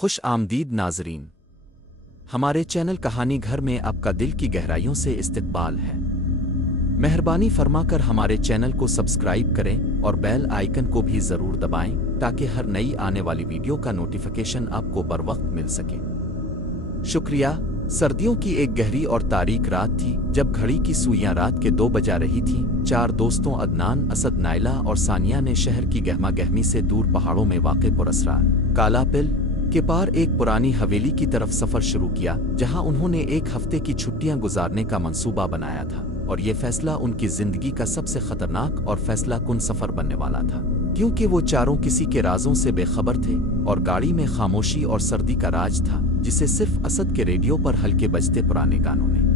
खुश आमदीद नाजरीन, हमारे चैनल कहानी घर में आपका दिल की गहराइयों से इस्तकबाल है। मेहरबानी फरमाकर हमारे चैनल को सब्सक्राइब करें और बेल आइकन को भी ज़रूर दबाएं ताकि हर नई आने वाली वीडियो का नोटिफिकेशन आपको बर वक्त मिल सके। शुक्रिया। सर्दियों की एक गहरी और तारीक रात थी जब घड़ी की सुइयां रात के 2 बजा रही थीं। 4 दोस्तों अदनान, असद, नाइला और सानिया ने शहर की गहमा गहमी से दूर पहाड़ों में वाक़े पुरस्रार काला पिल के पार एक पुरानी हवेली की तरफ सफर शुरू किया, जहां उन्होंने 1 हफ्ते की छुट्टियां गुजारने का मंसूबा बनाया था। और ये फैसला उनकी जिंदगी का सबसे खतरनाक और फैसला कुन सफर बनने वाला था, क्योंकि वो चारों किसी के राजों से बेखबर थे और गाड़ी में खामोशी और सर्दी का राज था जिसे सिर्फ असद के रेडियो पर हल्के बजते पुराने गानों ने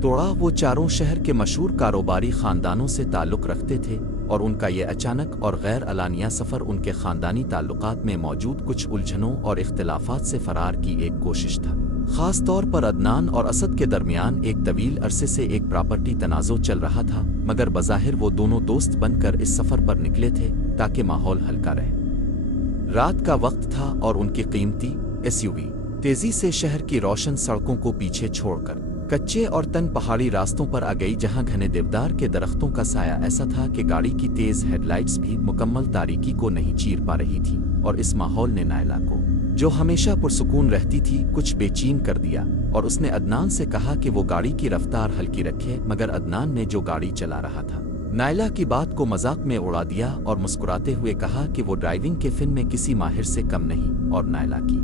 तोड़ा। वो चारों शहर के मशहूर कारोबारी खानदानों से ताल्लुक़ रखते थे और उनका ये अचानक और गैर अलानिया सफ़र उनके ख़ानदानी ताल्लुकात में मौजूद कुछ उलझनों और इख्तिलाफात से फ़रार की एक कोशिश था। ख़ास तौर पर अदनान और असद के दरमियान एक तवील अरसे से एक प्रॉपर्टी तनाज़ो चल रहा था, मगर बज़ाहिर वो दोनों दोस्त बनकर इस सफ़र पर निकले थे ताकि माहौल हल्का रहे। रात का वक्त था और उनकी कीमती एसयूवी तेज़ी से शहर की रोशन सड़कों को पीछे छोड़कर कच्चे और तन पहाड़ी रास्तों पर आ गई, जहां घने देवदार के दरख्तों का साया ऐसा था कि गाड़ी की तेज हेडलाइट्स भी मुकम्मल तारीकी को नहीं चीर पा रही थी। और इस माहौल ने नाइला को, जो हमेशा पुरसुकून रहती थी, कुछ बेचैन कर दिया और उसने अदनान से कहा कि वो गाड़ी की रफ्तार हल्की रखे। मगर अदनान ने, जो गाड़ी चला रहा था, नाइला की बात को मजाक में उड़ा दिया और मुस्कुराते हुए कहा कि वो ड्राइविंग के फिन में किसी माहिर से कम नहीं। और नाइला की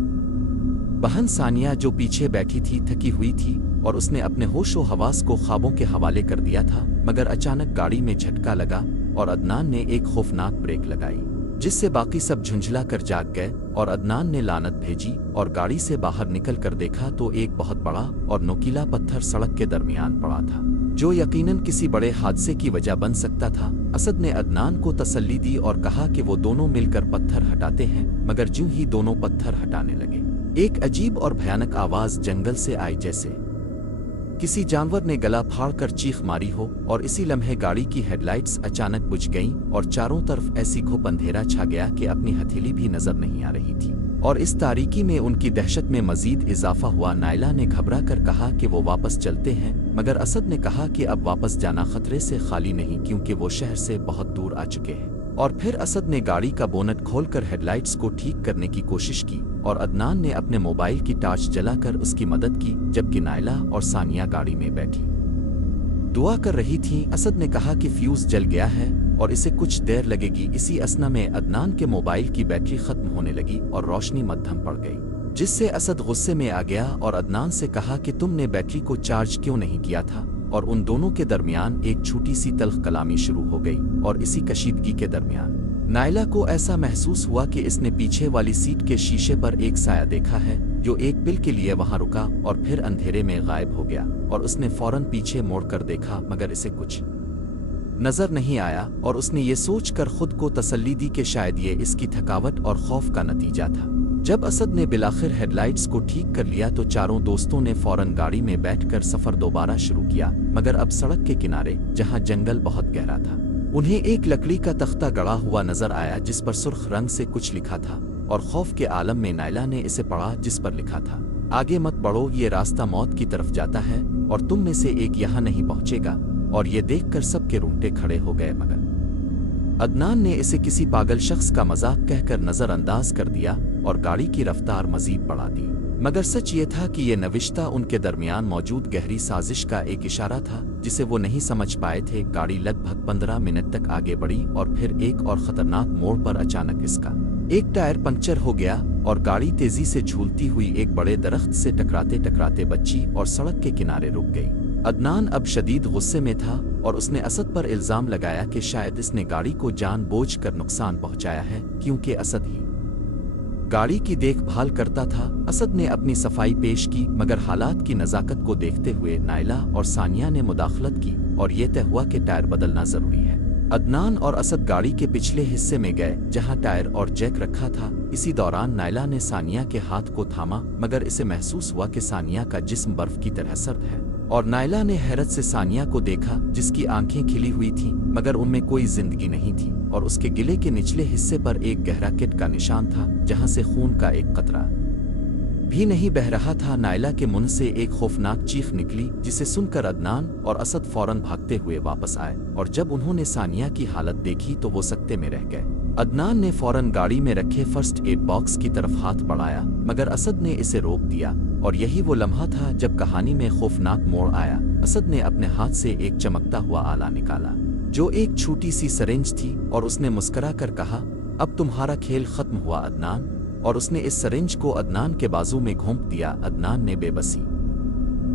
बहन सानिया, जो पीछे बैठी थी, थकी हुई थी और उसने अपने होशो हवास को ख्वाबों के हवाले कर दिया था। मगर अचानक गाड़ी में झटका लगा और अदनान ने एक खौफनाक ब्रेक लगाई, जिससे बाकी सब झुंझला कर जाग गए। और अदनान ने लानत भेजी और गाड़ी से बाहर निकल कर देखा तो एक बहुत बड़ा और नोकीला पत्थर सड़क के दरमियान पड़ा था, जो यकीनन किसी बड़े हादसे की वजह बन सकता था। असद ने अदनान को तसल्ली दी और कहा कि वो दोनों मिलकर पत्थर हटाते हैं। मगर ज्यों ही दोनों पत्थर हटाने लगे, एक अजीब और भयानक आवाज जंगल से आई, जैसे किसी जानवर ने गला फाड़कर चीख मारी हो। और इसी लम्हे गाड़ी की हेडलाइट्स अचानक बुझ गईं और चारों तरफ ऐसी घुप अंधेरा छा गया कि अपनी हथेली भी नजर नहीं आ रही थी। और इस तारीकी में उनकी दहशत में मजीद इजाफा हुआ। नाइला ने घबरा कर कहा कि वो वापस चलते हैं, मगर असद ने कहा कि अब वापस जाना खतरे से खाली नहीं, क्योंकि वो शहर से बहुत दूर आ चुके हैं। और फिर असद ने गाड़ी का बोनट खोलकर हेडलाइट्स को ठीक करने की कोशिश की और अदनान ने अपने मोबाइल की टॉर्च जलाकर उसकी मदद की, जबकि नाइला और सानिया गाड़ी में बैठी दुआ कर रही थीं। असद ने कहा कि फ्यूज जल गया है और इसे कुछ देर लगेगी। इसी असना में अदनान के मोबाइल की बैटरी खत्म होने लगी और रोशनी मध्यम पड़ गई, जिससे असद गुस्से में आ गया और अदनान से कहा कि तुमने बैटरी को चार्ज क्यों नहीं किया था। और उन दोनों के दरमियान एक छोटी सी तल्ख कलामी शुरू हो गई। और इसी कशीदगी के दरमियान नाइला को ऐसा महसूस हुआ कि इसने पीछे वाली सीट के शीशे पर एक साया देखा है, जो एक पिल के लिए वहां रुका और फिर अंधेरे में गायब हो गया। और उसने फौरन पीछे मोड़कर देखा, मगर इसे कुछ नजर नहीं आया। और उसने ये सोचकर खुद को तसल्ली दी कि शायद ये इसकी थकावट और खौफ का नतीजा था। जब असद ने बिलाखिर हेडलाइट्स को ठीक कर लिया तो चारों दोस्तों ने फौरन गाड़ी में बैठकर सफर दोबारा शुरू किया, मगर अब सड़क के किनारे, जहां जंगल बहुत गहरा था। उन्हें एक लकड़ी का तख्ता गड़ा हुआ नजर आया जिस पर सुर्ख रंग से कुछ लिखा था। और खौफ के आलम में नाइला ने इसे पढ़ा, जिस पर लिखा था, आगे मत बढ़ो, ये रास्ता मौत की तरफ जाता है और तुम में से एक यहाँ नहीं पहुंचेगा। और ये देखकर सबके रूंगटे खड़े हो गए, मगर अदनान ने इसे किसी पागल शख्स का मजाक कहकर नजरअंदाज कर दिया और गाड़ी की रफ्तार मजीद बढ़ा दी। मगर सच ये था कि ये नविश्ता उनके दरमियान मौजूद गहरी साजिश का एक इशारा था जिसे वो नहीं समझ पाए थे। गाड़ी लगभग 15 मिनट तक आगे बढ़ी और फिर एक और खतरनाक मोड़ पर अचानक इसका एक टायर पंक्चर हो गया और गाड़ी तेजी से झूलती हुई एक बड़े दरख्त से टकराते टकराते बची और सड़क के किनारे रुक गई। अदनान अब शदीद गुस्से में था और उसने असद पर इल्जाम लगाया कि शायद इसने गाड़ी को जानबूझकर नुकसान पहुंचाया है, क्योंकि असद ही गाड़ी की देखभाल करता था। असद ने अपनी सफाई पेश की, मगर हालात की नज़ाकत को देखते हुए नाइला और सानिया ने मुदाखलत की और ये तय हुआ कि टायर बदलना जरूरी है। अदनान और असद गाड़ी के पिछले हिस्से में गए जहां टायर और जैक रखा था। इसी दौरान नाइला ने सानिया के हाथ को थामा, मगर इसे महसूस हुआ कि सानिया का जिस्म बर्फ की तरह सर्द है। और नाइला ने हैरत से सानिया को देखा, जिसकी आंखें खिली हुई थीं, मगर उनमें कोई जिंदगी नहीं थी। और उसके गिले के निचले हिस्से पर एक गहरा किट का निशान था, जहां से खून का एक कतरा भी नहीं बह रहा था। नायला के मुंह से एक खौफनाक चीख निकली, जिसे सुनकर अदनान और असद फौरन भागते हुए वापस आए, और जब उन्होंने सानिया की हालत देखी तो वो सकते में रह गए। अदनान ने फौरन गाड़ी में रखे फर्स्ट एड बॉक्स की तरफ हाथ बढ़ाया, मगर असद ने इसे रोक दिया, और यही वो लम्हा था जब कहानी में खौफनाक मोड़ आया। असद ने अपने हाथ से एक चमकता हुआ आला निकाला, जो एक छोटी सी सरेंज थी, और उसने मुस्कुरा कर कहा, अब तुम्हारा खेल खत्म हुआ अदनान, और उसने इस सरेंज को अदनान के बाजू में घोंप दिया। अदनान ने बेबसी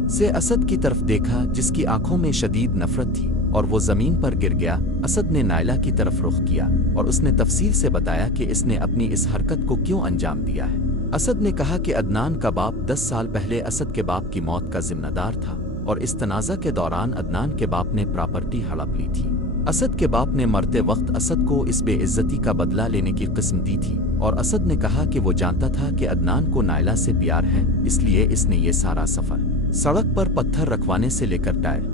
से असद की तरफ देखा, जिसकी आंखों में शदीद नफरत थी, और वो जमीन पर गिर गया। असद ने नायला की तरफ रुख किया, और उसने तफसील से बताया कि इसने अपनी इस हरकत को क्यों अंजाम दिया है। असद ने कहा कि अदनान का बाप 10 साल पहले असद के बाप की मौत का जिम्मेदार था, और इस तनाज़ा के दौरान अदनान के बाप ने प्रॉपर्टी हड़प ली थी। असद के बाप ने मरते वक्त असद को इस बेइज्जती का बदला लेने की किस्म दी थी, और असद ने कहा कि वो जानता था कि अदनान को नायला से प्यार है, इसलिए इसने ये सारा सफ़र सड़क पर पत्थर रखवाने से लेकर टायर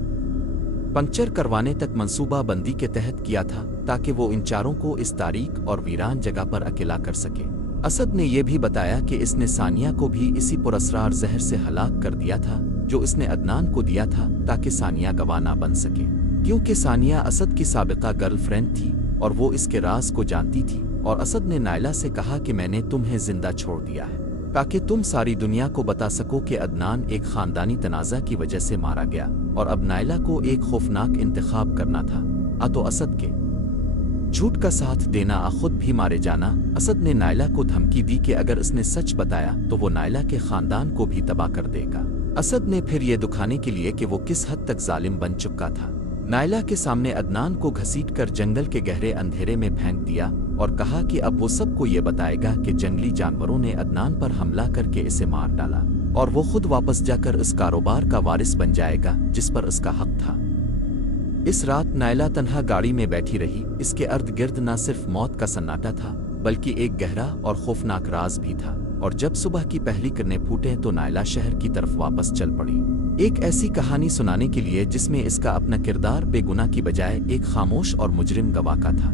पंक्चर करवाने तक मंसूबा बंदी के तहत किया था, ताकि वो इन चारों को इस तारीख और वीरान जगह पर अकेला कर सके। असद ने यह भी बताया कि इसने सानिया को भी इसी पुरस्रार जहर से हलाक कर दिया था, जो इसने अदनान को दिया था, ताकि सानिया गवाह ना बन सके, क्योंकि सानिया असद की साबिका गर्लफ्रेंड थी और वो इसके राज को जानती थी। और असद ने नायला से कहा कि मैंने तुम्हें जिंदा छोड़ दिया है, ताकि तुम सारी दुनिया को बता सको कि अदनान एक खानदानी तनाज़ा की वजह से मारा गया, और अब नायला को एक खौफनाक इंतखाब करना था, तो असद के झूठ का साथ देना आ खुद भी मारे जाना। असद ने नायला को धमकी दी कि अगर उसने सच बताया तो वो नायला के खानदान को भी तबाह कर देगा। असद ने फिर ये दिखाने के लिए कि वो किस हद तक जालिम बन चुका था, नायला के सामने अदनान को घसीटकर जंगल के गहरे अंधेरे में फेंक दिया, और कहा कि अब वो सबको ये बताएगा कि जंगली जानवरों ने अदनान पर हमला करके इसे मार डाला, और वो खुद वापस जाकर इस कारोबार का वारिस बन जाएगा जिस पर उसका हक था। इस रात नायला तन्हा गाड़ी में बैठी रही। इसके अर्द गिर्द न सिर्फ मौत का सन्नाटा था, बल्कि एक गहरा और खौफनाक राज भी था। और जब सुबह की पहली किरणें फूटे तो नायला शहर की तरफ वापस चल पड़ी, एक ऐसी कहानी सुनाने के लिए जिसमें इसका अपना किरदार बेगुनाह की बजाय एक खामोश और मुजरिम गवाह का था।